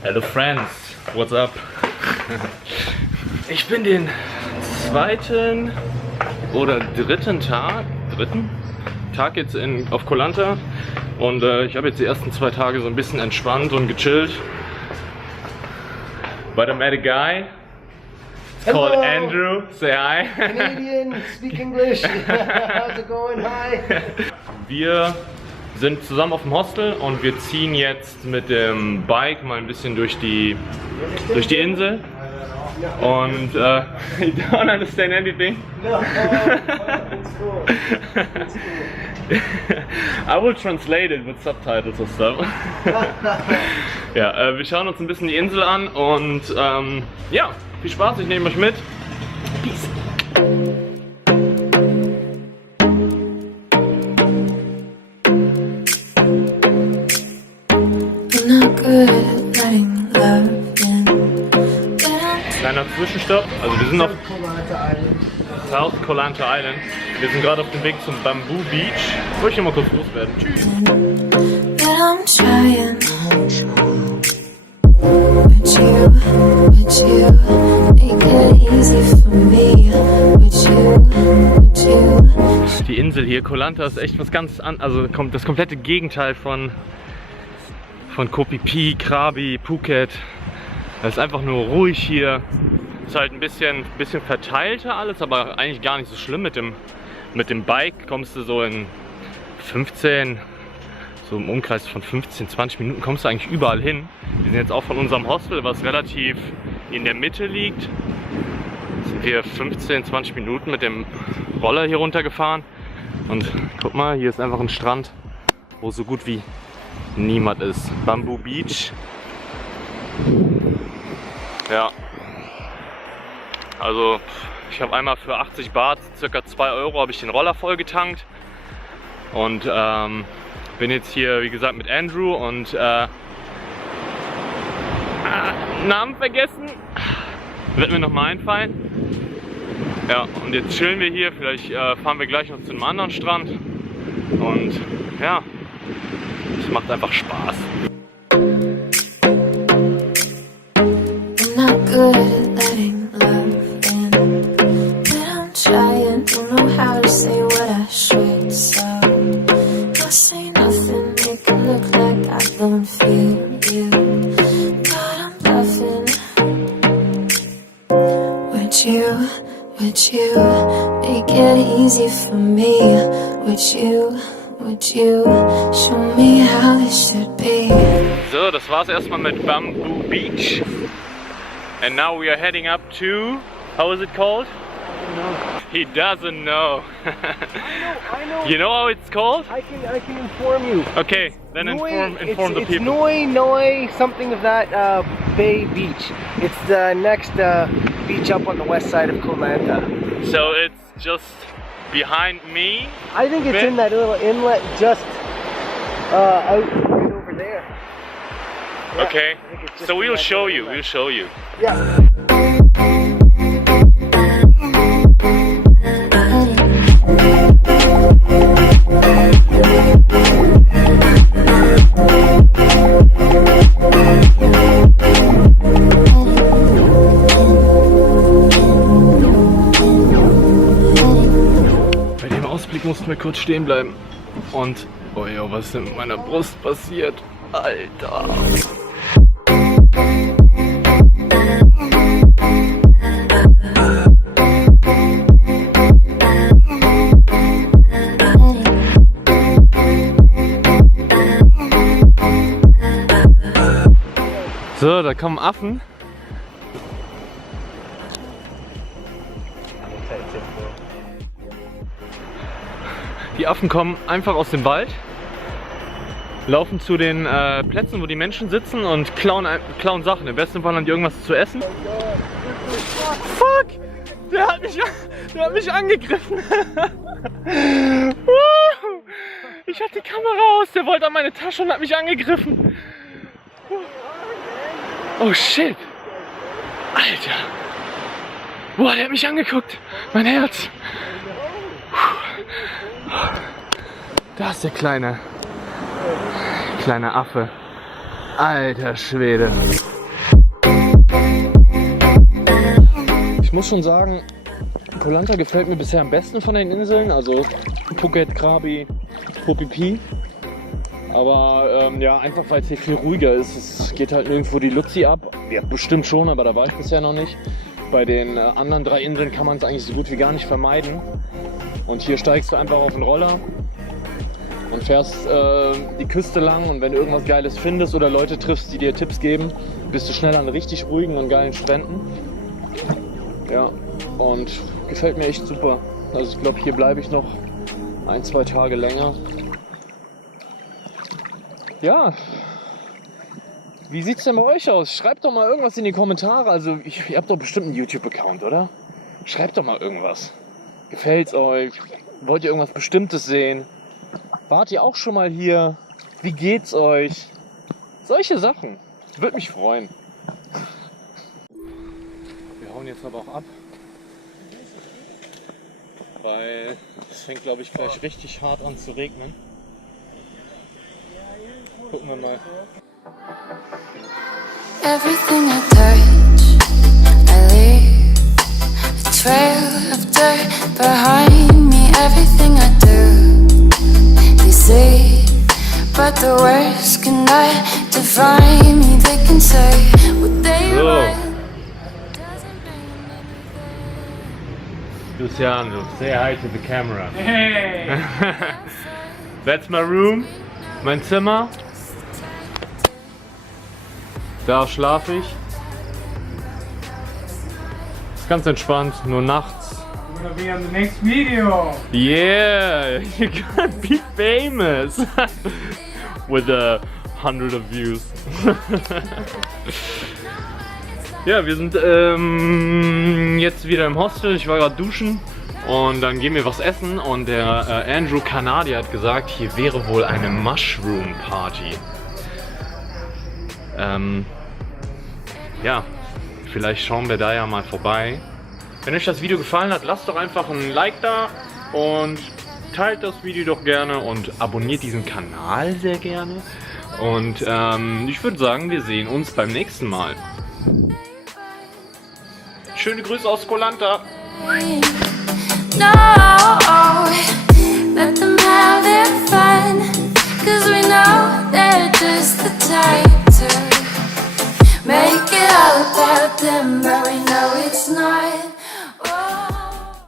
Hello friends, what's up? Ich bin den zweiten oder dritten Tag jetzt auf Koh Lanta und ich habe jetzt die ersten 2 Tage so ein bisschen entspannt und gechillt. But I met a guy. It's called Andrew. Say hi. Canadian, speak English. How's it going? Hi. Wir sind zusammen auf dem Hostel und wir ziehen jetzt mit dem Bike mal ein bisschen durch die Insel. Und you don't understand anything? No, it's cool. It's cool. I will translate it with subtitles or stuff. Ja, wir schauen uns ein bisschen die Insel an und ja, viel Spaß, ich nehme euch mit. Peace. Kleiner Zwischenstopp, also wir sind auf South Koh Lanta Island. Wir sind gerade auf dem Weg zum Bamboo Beach. Soll ich hier mal kurz loswerden? Tschüss! Die Insel hier, Koh Lanta, ist echt was ganz anderes, also kommt das komplette Gegenteil von Koh Phi Phi, Krabi, Phuket. Es ist einfach nur ruhig hier. Ist halt ein bisschen verteilter alles, aber eigentlich gar nicht so schlimm. Mit dem Bike kommst du so in 15, so im Umkreis von 15, 20 Minuten kommst du eigentlich überall hin. Wir sind jetzt auch von unserem Hostel, was relativ in der Mitte liegt, sind wir 15, 20 Minuten mit dem Roller hier runtergefahren. Und guck mal, hier ist einfach ein Strand, wo so gut wie niemand ist. Bamboo Beach. Ja. Also ich habe einmal für 80 Baht, circa 2 Euro, habe ich den Roller voll getankt. Und bin jetzt hier, wie gesagt, mit Andrew und Namen vergessen. Wird mir noch mal einfallen. Ja, und jetzt chillen wir hier. Vielleicht fahren wir gleich noch zu einem anderen Strand. Und ja, es macht einfach Spaß. Would you make it easy for me? Would you show me how this should be? So, das war's erstmal mit Bamboo Beach. And now we are heading up to, how is it called? I don't know. He doesn't know. I know. You know how it's called? I can inform you. Okay, then inform the it's people. Noi, something of that Bay Beach. It's the next beach up on the west side of Koh Lanta. So it's just behind me? I think it's in that little inlet just out right over there. Yeah, Okay, so we'll show you, Yeah. Bei dem Ausblick mussten wir kurz stehen bleiben. Und, oh ja, was ist denn mit meiner Brust passiert? Alter! So, da kommen Affen. Die Affen kommen einfach aus dem Wald, laufen zu den Plätzen, wo die Menschen sitzen und klauen Sachen. Im besten Fall haben die irgendwas zu essen. Fuck! Der hat mich angegriffen. Ich hatte die Kamera aus, der wollte an meine Tasche und hat mich angegriffen. Oh shit! Alter! Boah, der hat mich angeguckt! Mein Herz! Da ist der kleine Affe. Alter Schwede. Ich muss schon sagen, Koh Lanta gefällt mir bisher am besten von den Inseln. Also Phuket, Krabi, Koh Phi Phi. Aber ja, einfach weil es hier viel ruhiger ist. Es geht halt nirgendwo die Luzi ab. Ja, bestimmt schon, aber da war ich bisher noch nicht. Bei den anderen 3 Inseln kann man es eigentlich so gut wie gar nicht vermeiden. Und hier steigst du einfach auf den Roller und fährst die Küste lang. Und wenn du irgendwas Geiles findest oder Leute triffst, die dir Tipps geben, bist du schnell an richtig ruhigen und geilen Stränden. Ja, und gefällt mir echt super. Also ich glaube, hier bleibe ich noch 1-2 Tage länger. Ja, wie sieht's denn bei euch aus? Schreibt doch mal irgendwas in die Kommentare. Also ihr habt doch bestimmt einen YouTube-Account, oder? Schreibt doch mal irgendwas. Gefällt's euch? Wollt ihr irgendwas Bestimmtes sehen? Wart ihr auch schon mal hier? Wie geht's euch? Solche Sachen. Würde mich freuen. Wir hauen jetzt aber auch ab. Weil es fängt, glaube ich, gleich richtig hart an zu regnen. Gucken wir mal. Everything I touch, I leave a trail of dirt behind me. Everything I do, they see, but the words cannot define me. They can say what they want. Luciano, say hi to the camera. Hey! That's my room, mein Zimmer. Da schlafe ich. Ist ganz entspannt, nur nachts. We're gonna be on the next video. Yeah, you're gonna be famous with 100 of views. Ja, wir sind jetzt wieder im Hostel. Ich war gerade duschen und dann gehen wir was essen und der Andrew Kanadier hat gesagt, hier wäre wohl eine Mushroom Party. Ja, vielleicht schauen wir da ja mal vorbei. Wenn euch das Video gefallen hat, lasst doch einfach ein Like da und teilt das Video doch gerne und abonniert diesen Kanal sehr gerne. Und ich würde sagen, wir sehen uns beim nächsten Mal. Schöne Grüße aus Koh Lanta. No.